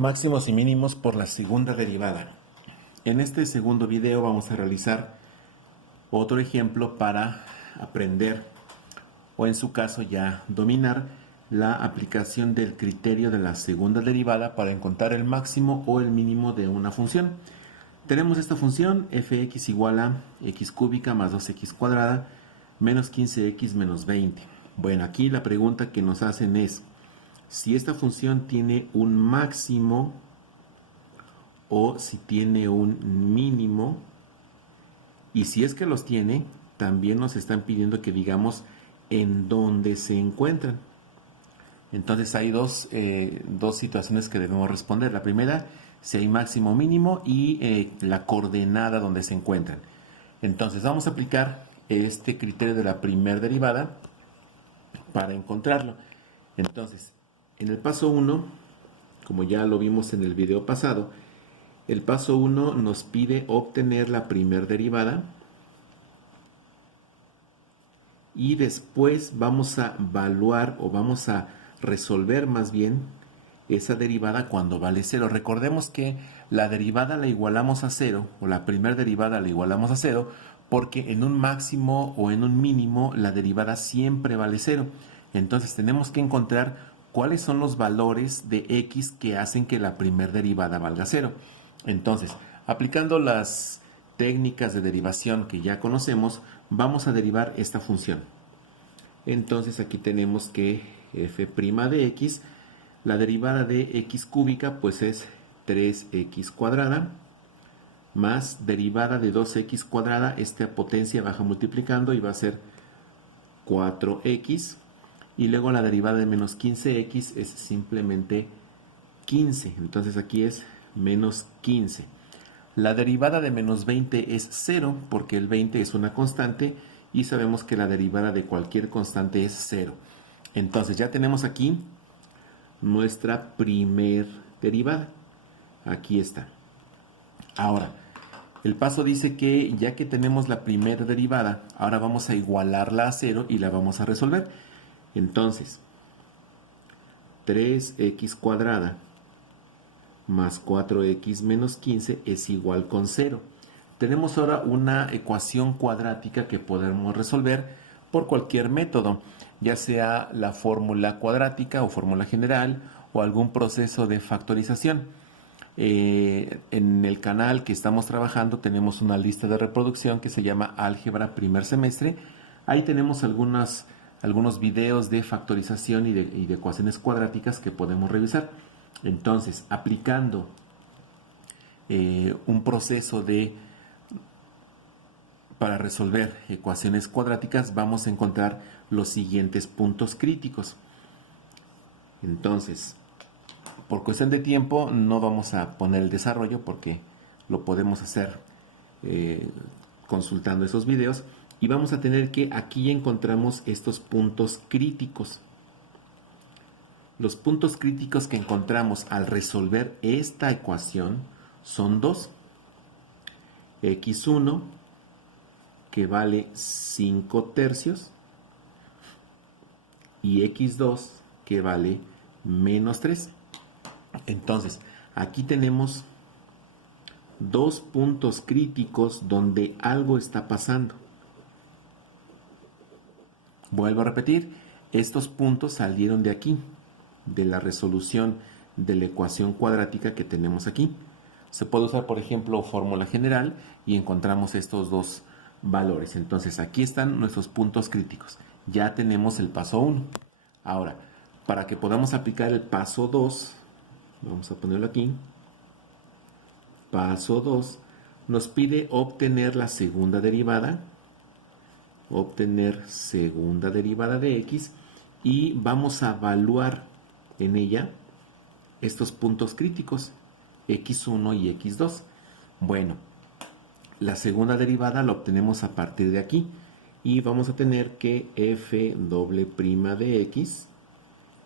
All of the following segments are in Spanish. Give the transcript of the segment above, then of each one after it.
Máximos y mínimos por la segunda derivada. En este segundo video vamos a realizar otro ejemplo para aprender o en su caso ya dominar la aplicación del criterio de la segunda derivada para encontrar el máximo o el mínimo de una función. Tenemos esta función fx igual a x cúbica más 2x cuadrada menos 15x menos 20. Bueno, aquí la pregunta que nos hacen es si esta función tiene un máximo o si tiene un mínimo, y si es que los tiene, también nos están pidiendo que digamos en dónde se encuentran. Entonces hay dos situaciones que debemos responder. La primera, si hay máximo o mínimo, y la coordenada donde se encuentran. Entonces vamos a aplicar este criterio de la primera derivada para encontrarlo. Entonces, en el paso 1, como ya lo vimos en el video pasado, el paso 1 nos pide obtener la primera derivada y después vamos a evaluar o vamos a resolver más bien esa derivada cuando vale 0. Recordemos que la derivada la igualamos a 0 o la primera derivada la igualamos a 0 porque en un máximo o en un mínimo la derivada siempre vale 0. Entonces tenemos que encontrar cuáles son los valores de x que hacen que la primera derivada valga 0. Entonces, aplicando las técnicas de derivación que ya conocemos, vamos a derivar esta función. Entonces aquí tenemos que f' de x, la derivada de x cúbica pues es 3x cuadrada, más derivada de 2x cuadrada, esta potencia baja multiplicando y va a ser 4x, y luego la derivada de menos 15x es simplemente 15, entonces aquí es menos 15. La derivada de menos 20 es 0 porque el 20 es una constante y sabemos que la derivada de cualquier constante es 0. Entonces ya tenemos aquí nuestra primer derivada. Aquí está. Ahora, el paso dice que ya que tenemos la primera derivada, ahora vamos a igualarla a 0 y la vamos a resolver. Entonces, 3x cuadrada más 4x menos 15 es igual con 0. Tenemos ahora una ecuación cuadrática que podemos resolver por cualquier método, ya sea la fórmula cuadrática o fórmula general o algún proceso de factorización. En el canal que estamos trabajando tenemos una lista de reproducción que se llama Álgebra Primer Semestre. Ahí tenemos algunos videos de factorización y de ecuaciones cuadráticas que podemos revisar. Entonces, aplicando un proceso para resolver ecuaciones cuadráticas, vamos a encontrar los siguientes puntos críticos. Entonces, por cuestión de tiempo, no vamos a poner el desarrollo porque lo podemos hacer consultando esos videos. Y vamos a tener que aquí encontramos estos puntos críticos. Los puntos críticos que encontramos al resolver esta ecuación son dos. x1 que vale 5 tercios y x2 que vale menos 3. Entonces, aquí tenemos dos puntos críticos donde algo está pasando. Vuelvo a repetir, estos puntos salieron de aquí, de la resolución de la ecuación cuadrática que tenemos aquí. Se puede usar, por ejemplo, fórmula general y encontramos estos dos valores. Entonces, aquí están nuestros puntos críticos. Ya tenemos el paso 1. Ahora, para que podamos aplicar el paso 2, vamos a ponerlo aquí. Paso 2 nos pide obtener la segunda derivada. Obtener segunda derivada de x y vamos a evaluar en ella estos puntos críticos x1 y x2. Bueno, la segunda derivada la obtenemos a partir de aquí y vamos a tener que f' de x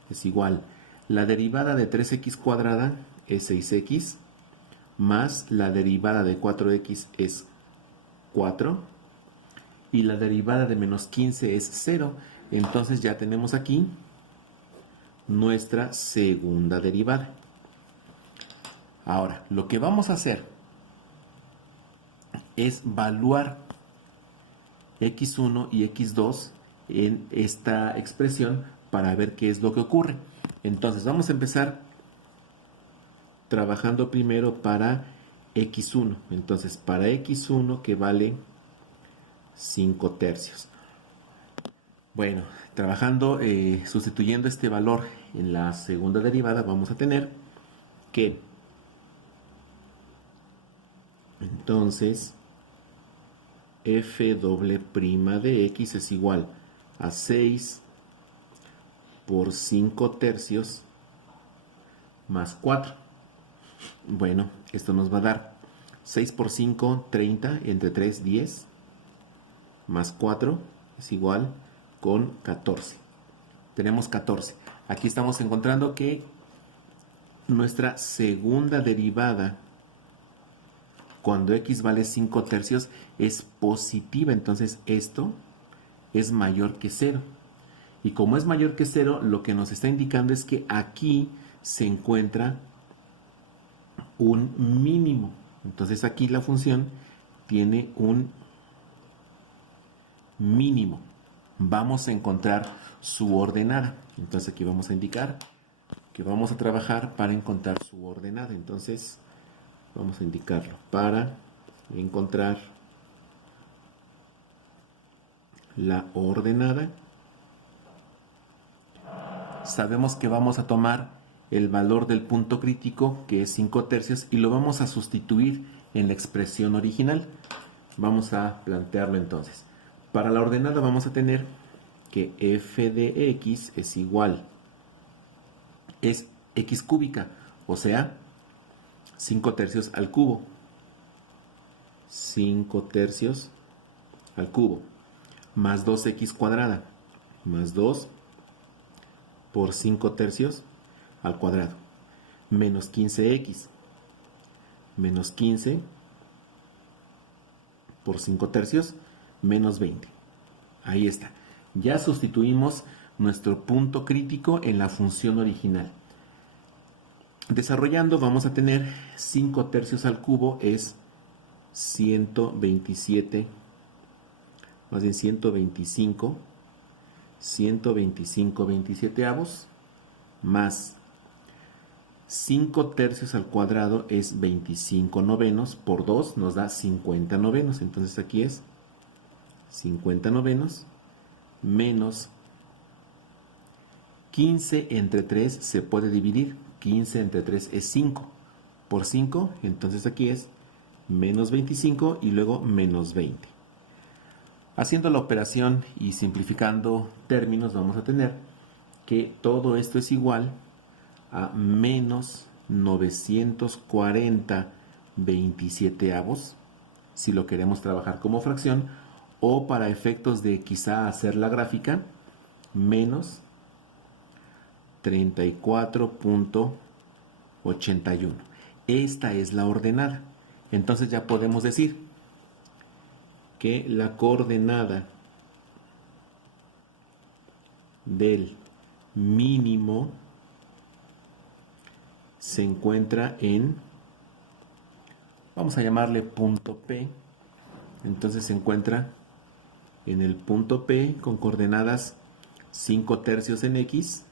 es igual, la derivada de 3x cuadrada es 6x más la derivada de 4x es 4 y la derivada de menos 15 es 0. Entonces ya tenemos aquí nuestra segunda derivada. Ahora, lo que vamos a hacer es evaluar x1 y x2 en esta expresión para ver qué es lo que ocurre. Entonces vamos a empezar trabajando primero para x1. Entonces para x1 que vale 5 tercios. Bueno, trabajando, sustituyendo este valor en la segunda derivada, vamos a tener que entonces f doble prima de x es igual a 6 por 5 tercios más 4. Bueno, esto nos va a dar 6 por 5, 30, entre 3, 10, más 4 es igual con 14. Tenemos 14. Aquí estamos encontrando que nuestra segunda derivada, cuando x vale 5 tercios, es positiva. Entonces esto es mayor que 0. Y como es mayor que 0, lo que nos está indicando es que aquí se encuentra un mínimo. Entonces aquí la función tiene un mínimo. Vamos a encontrar su ordenada. Entonces aquí vamos a indicar que vamos a trabajar para encontrar su ordenada. Entonces vamos a indicarlo para encontrar la ordenada. Sabemos que vamos a tomar el valor del punto crítico, que es 5 tercios, y lo vamos a sustituir en la expresión original. Vamos a plantearlo entonces. Para la ordenada vamos a tener que f de x es igual, es x cúbica, o sea, 5 tercios al cubo. 5 tercios al cubo, más 2x cuadrada, más 2 por 5 tercios al cuadrado, menos 15x, menos 15 por 5 tercios, menos 20. Ahí está. Ya sustituimos nuestro punto crítico en la función original. Desarrollando vamos a tener 5 tercios al cubo es 127, más bien 125 27avos, más 5 tercios al cuadrado es 25 novenos, por 2 nos da 50 novenos. Entonces aquí es 50 novenos menos 15 entre 3 se puede dividir. 15 entre 3 es 5 por 5, entonces aquí es menos 25 y luego menos 20. Haciendo la operación y simplificando términos, vamos a tener que todo esto es igual a menos 940 27avos, si lo queremos trabajar como fracción, o para efectos de quizá hacer la gráfica, menos 34.81. Esta es la ordenada. Entonces ya podemos decir que la coordenada del mínimo se encuentra en, vamos a llamarle punto P. Entonces se encuentra en el punto P con coordenadas 5 tercios en X,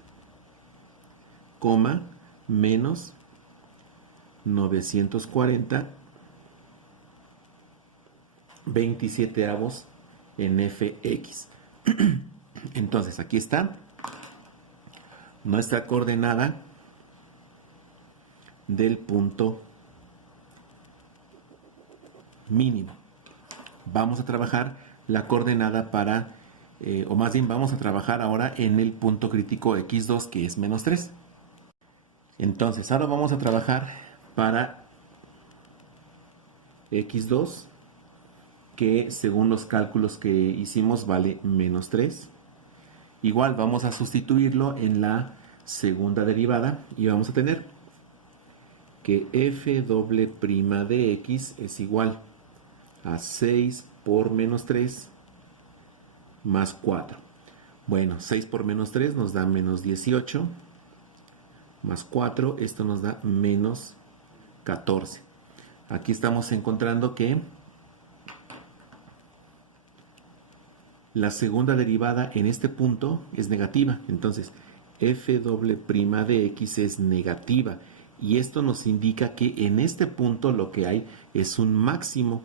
coma, menos 940 27avos en Fx. Entonces aquí está nuestra coordenada del punto mínimo. Vamos a trabajar la coordenada para, o más bien vamos a trabajar ahora en el punto crítico x2, que es menos 3. Entonces ahora vamos a trabajar para x2, que según los cálculos que hicimos vale menos 3. Igual vamos a sustituirlo en la segunda derivada y vamos a tener que f doble prima de x es igual a 6 por menos 3 más 4. Bueno, 6 por menos 3 nos da menos 18, más 4, esto nos da menos 14. Aquí estamos encontrando que la segunda derivada en este punto es negativa. Entonces, f' de x es negativa. Y esto nos indica que en este punto lo que hay es un máximo.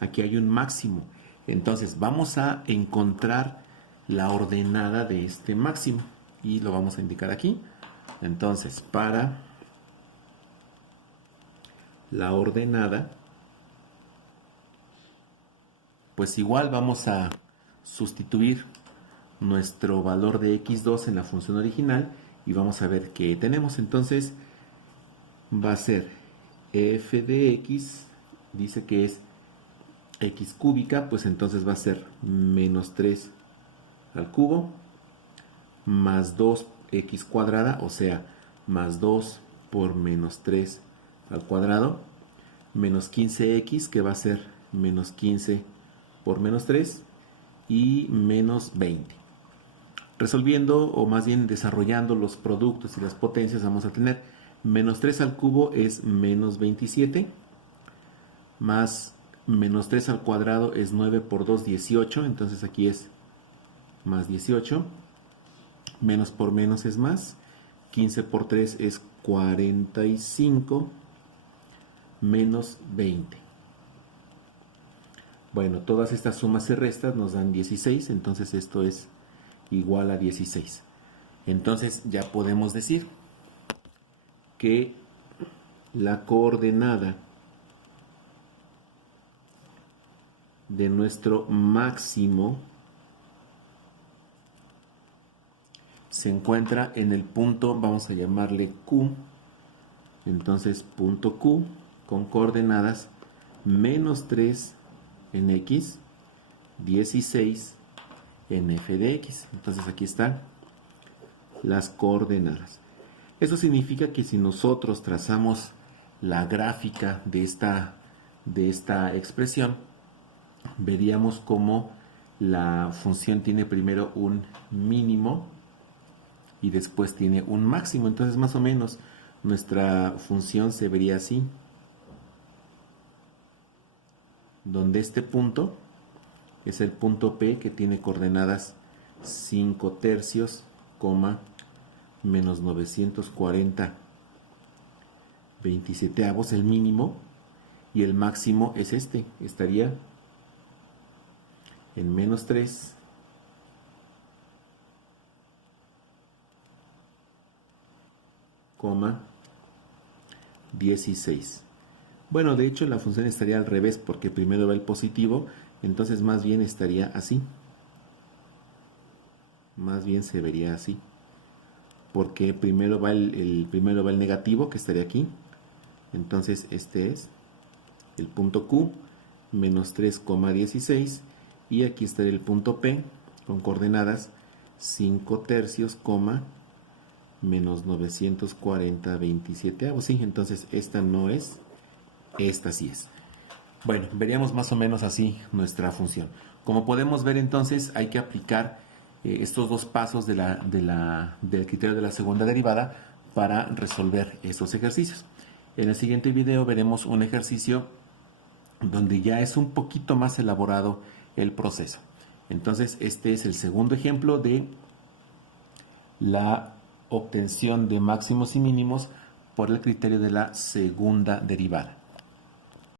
Aquí hay un máximo. Entonces, vamos a encontrar la ordenada de este máximo. Y lo vamos a indicar aquí. Entonces, para la ordenada, pues igual vamos a sustituir nuestro valor de x2 en la función original y vamos a ver qué tenemos. Entonces va a ser f de x, dice que es x cúbica, pues entonces va a ser menos 3 al cubo más 2x cuadrada, o sea, más 2 por menos 3 al cuadrado, menos 15x, que va a ser menos 15 por menos 3, y menos 20. Resolviendo, o más bien desarrollando los productos y las potencias, vamos a tener menos 3 al cubo es menos 27, más menos 3 al cuadrado es 9 por 2, 18, entonces aquí es más 18, menos por menos es más, 15 por 3 es 45, menos 20. Bueno, todas estas sumas y restas nos dan 16, entonces esto es igual a 16. Entonces ya podemos decir que la coordenada de nuestro máximo se encuentra en el punto, vamos a llamarle Q. Entonces punto Q con coordenadas menos 3 en x, 16 en f de x. Entonces aquí están las coordenadas. Eso significa que si nosotros trazamos la gráfica de esta expresión, veríamos cómo la función tiene primero un mínimo y después tiene un máximo. Entonces más o menos nuestra función se vería así, donde este punto es el punto P, que tiene coordenadas 5 tercios, menos 940 27avos, el mínimo, y el máximo es este, estaría en menos 3, coma 16. Bueno, de hecho la función estaría al revés porque primero va el positivo, entonces más bien estaría así. Más bien se vería así. Porque primero va primero va el negativo, que estaría aquí. Entonces este es el punto Q, menos 3,16. Y aquí estaría el punto P con coordenadas 5 tercios, menos 940 27avos. Sí, entonces esta no es. Esta sí es. Bueno, veríamos más o menos así nuestra función. Como podemos ver, entonces hay que aplicar estos dos pasos del criterio de la segunda derivada para resolver estos ejercicios. En el siguiente video veremos un ejercicio donde ya es un poquito más elaborado el proceso. Entonces, este es el segundo ejemplo de la obtención de máximos y mínimos por el criterio de la segunda derivada.